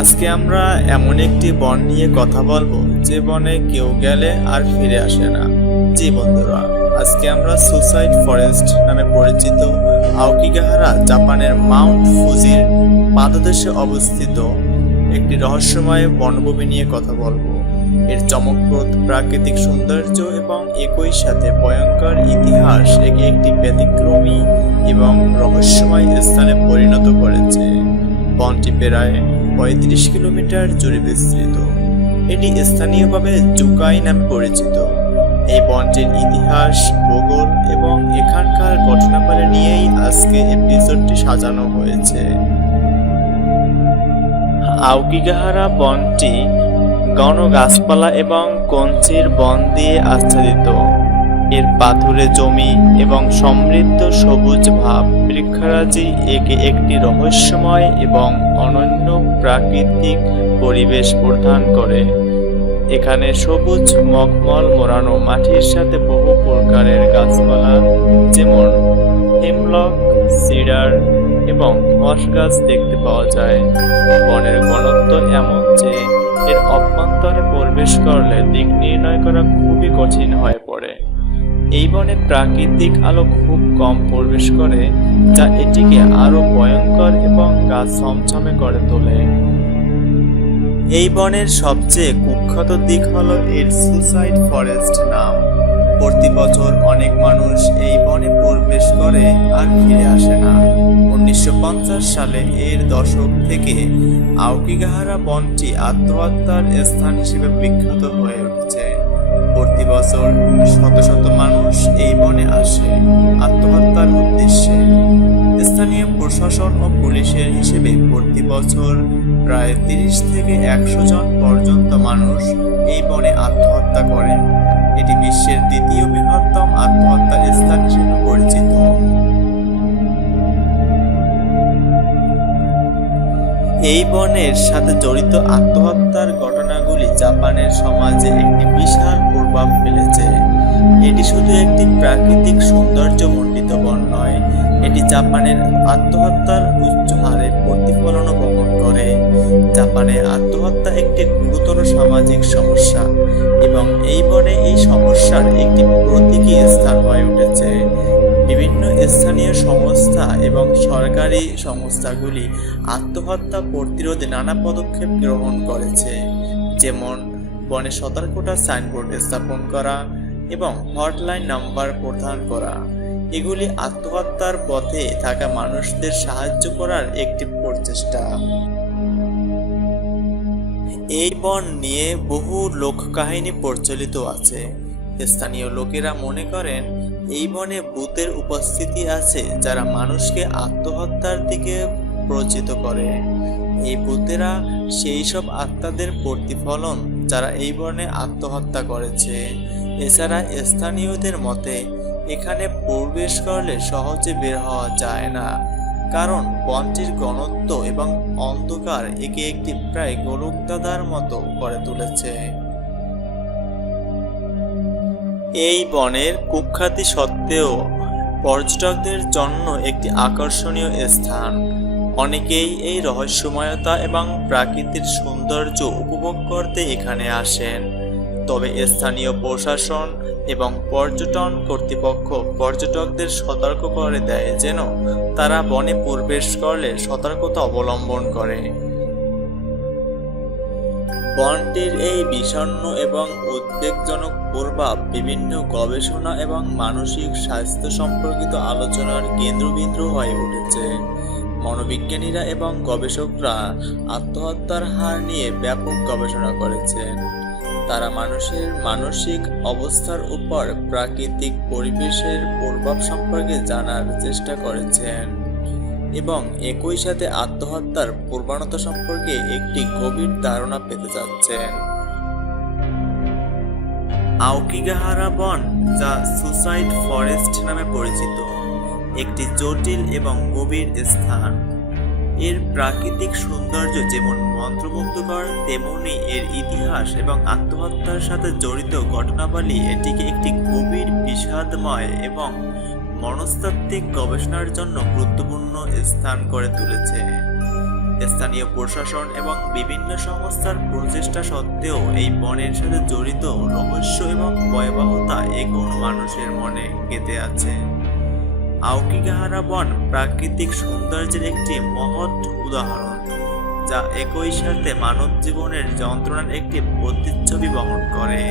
আজকে আমরা এমন একটি বন নিয়ে কথা বলবো যে বনে কেউ গেলে আর ফিরে আসে না। জি বন্ধুরা, আজকে আমরা সুসাইড ফরেস্ট নামে পরিচিত আওকিগাহারা জাপানের মাউন্ট ফুজির পাদদেশে অবস্থিত একটি রহস্যময় বনভূমি নিয়ে কথা বলবো। এর চমকপ্রদ প্রাকৃতিক সৌন্দর্য এবং একই সাথে ভয়ঙ্কর ইতিহাস একে একটি ব্যতিক্রমী এবং রহস্যময় স্থানে পরিণত করেছে। বনটি প্রায় ৩৫ কিলোমিটার জুড়ে বিস্তৃত। এটি স্থানীয়ভাবে জুকাই নামে পরিচিত। এই বনটির ইতিহাস, ভূগোল এবং এখানকার ঘটনাবলী নিয়েই আজকে এপিসোডটি সাজানো হয়েছে। আওকিগাহারা বনটি ঘন গাছপালা এবং কঞ্চির বন দিয়ে আচ্ছাদিত। এর পাথুরে জমি এবং সমৃদ্ধ সবুজ ভাব বৃক্ষরাজি একে একটি রহস্যময় এবং অনন্য প্রাকৃতিক পরিবেশ প্রদান করে। এখানে সবুজ মখমল মোড়ানো মাটির সাথে বহু প্রকারের গাছপালা যেমন হেমলক, সিডার এবং ঘস গাছ দেখতে পাওয়া যায়। বনের ঘনত্ব এমন যে এর অভ্যন্তরে প্রবেশ করলে দিক নির্ণয় করা খুবই কঠিন হয়ে পড়ে। এই বনে প্রাকৃতিক আলো খুব কম প্রবেশ করে, যা এটিকে আরো ভয়ঙ্কর এবং গা ছমছমে করে তোলে। এই বনের সবচেয়ে কুখ্যাত দিক হলো এর সুসাইড ফরেস্ট নাম। প্রতি বছর অনেক মানুষ এই বনে প্রবেশ করে আর ফিরে আসে না। 1950 সালে এর দশক থেকে আওকিগাহারা বনটি আত্মহত্যার স্থান হিসেবে বিখ্যাত হয়ে উঠেছে। প্রতি বছর শত শত মানুষ এই বনে আসে আত্মহত্যার উদ্দেশ্যে। স্থানীয় প্রশাসন ও পুলিশের হিসেবে প্রতি বছর প্রায় 30 থেকে 100 জন পর্যন্ত মানুষ এই বনে আত্মহত্যা করে। এটি বিশ্বের দ্বিতীয় বৃহত্তম আত্মহত্যার স্থান হিসেবে পরিচিত। এই বনের সাথে জড়িত আত্মহত্যার ঘটনাগুলি জাপানের সমাজে একটি বিশাল প্রভাব ফেলেছে। এটি শুধু একটি প্রাকৃতিক সৌন্দর্যমণ্ডিত বন নয়, এটি জাপানের আত্মহত্যার উচ্চ হারের প্রতিফলনও বহন করে। জাপানে আত্মহত্যা একটি গুরুতর সামাজিক সমস্যা এবং এই বনে এই সমস্যার একটি প্রতীকী স্থান হয়ে উঠেছে। বিভিন্ন স্থানীয় সংস্থা এবং সরকারি সংস্থাগুলি আত্মহত্যা প্রতিরোধে নানা পদক্ষেপ গ্রহণ করেছে, যেমন বনে সতর্কতা সাইনবোর্ড স্থাপন করা এবং হটলাইন নাম্বার প্রদান করা। এগুলি আত্মহত্যার পথে থাকা মানুষদের সাহায্য করার একটি প্রচেষ্টা। এই বন নিয়ে বহু লোককাহিনী প্রচলিত আছে। স্থানীয় লোকেরা মনে করেন এই বনে ভূতের উপস্থিতি আছে যারা মানুষকে আত্মহত্যার দিকে প্ররোচিত করে। এই ভূতেরা সেই সব আত্মাদের প্রতিফলন যারা এই বনে আত্মহত্যা করেছে। এছাড়া স্থানীয়দের মতে এখানে প্রবেশ করলে সহজে বের হওয়া যায় না, কারণ বনটির ঘনত্ব এবং অন্ধকার একে একটি প্রায় গোলকধাঁধার মতো করে তুলেছে। এই বনের কুখ্যাতি সত্ত্বেও পর্যটকদের জন্য একটি আকর্ষণীয় স্থান। অনেকেই এই রহস্যময়তা এবং প্রাকৃতিক সৌন্দর্য উপভোগ করতে এখানে আসেন। তবে স্থানীয় প্রশাসন এবং পর্যটন কর্তৃপক্ষ পর্যটকদের সতর্ক করে দেয় যেন তারা বনে প্রবেশ করলে সতর্কতা অবলম্বন করে। বনটির এই বিষণ্ণ এবং উদ্বেগজনক প্রভাব বিভিন্ন গবেষণা এবং মানসিক স্বাস্থ্য সম্পর্কিত আলোচনার কেন্দ্রবিন্দু হয়ে উঠেছে। মনোবিজ্ঞানীরা এবং গবেষকরা আত্মহত্যার হার নিয়ে ব্যাপক গবেষণা করেছেন। তারা মানুষের মানসিক অবস্থার উপর প্রাকৃতিক পরিবেশের প্রভাব সম্পর্কে জানার চেষ্টা করেছেন এবং একই সাথে আত্মহত্যার প্রবণতা সম্পর্কে একটি গভীর ধারণা পেতে যাচ্ছেন। আওকিগাহারা বন, যা সুসাইড ফরেস্ট নামে পরিচিত, একটি জটিল এবং গভীর স্থান। এর প্রাকৃতিক সৌন্দর্য যেমন মন্ত্রমুগ্ধকর, তেমনি এর ইতিহাস এবং আত্মহত্যার সাথে জড়িত ঘটনাবলী এটিকে একটি গভীর বিষাদময় এবং মনস্তাত্ত্বিক গবেষণার জন্য গুরুত্বপূর্ণ স্থান করে তুলেছে। স্থানীয় প্রশাসন এবং বিভিন্ন সংস্থার প্রচেষ্টা সত্ত্বেও এই বনের সাথে জড়িত রহস্য এবং ভয়াবহতা এখনো মানুষের মনে গেঁথে আছে। আওকিগাহারা বন প্রাকৃতিক সৌন্দর্যের একটি মহৎ উদাহরণ, যা একই সাথে মানব জীবনের যন্ত্রণার একটি প্রতিচ্ছবি বহন করে।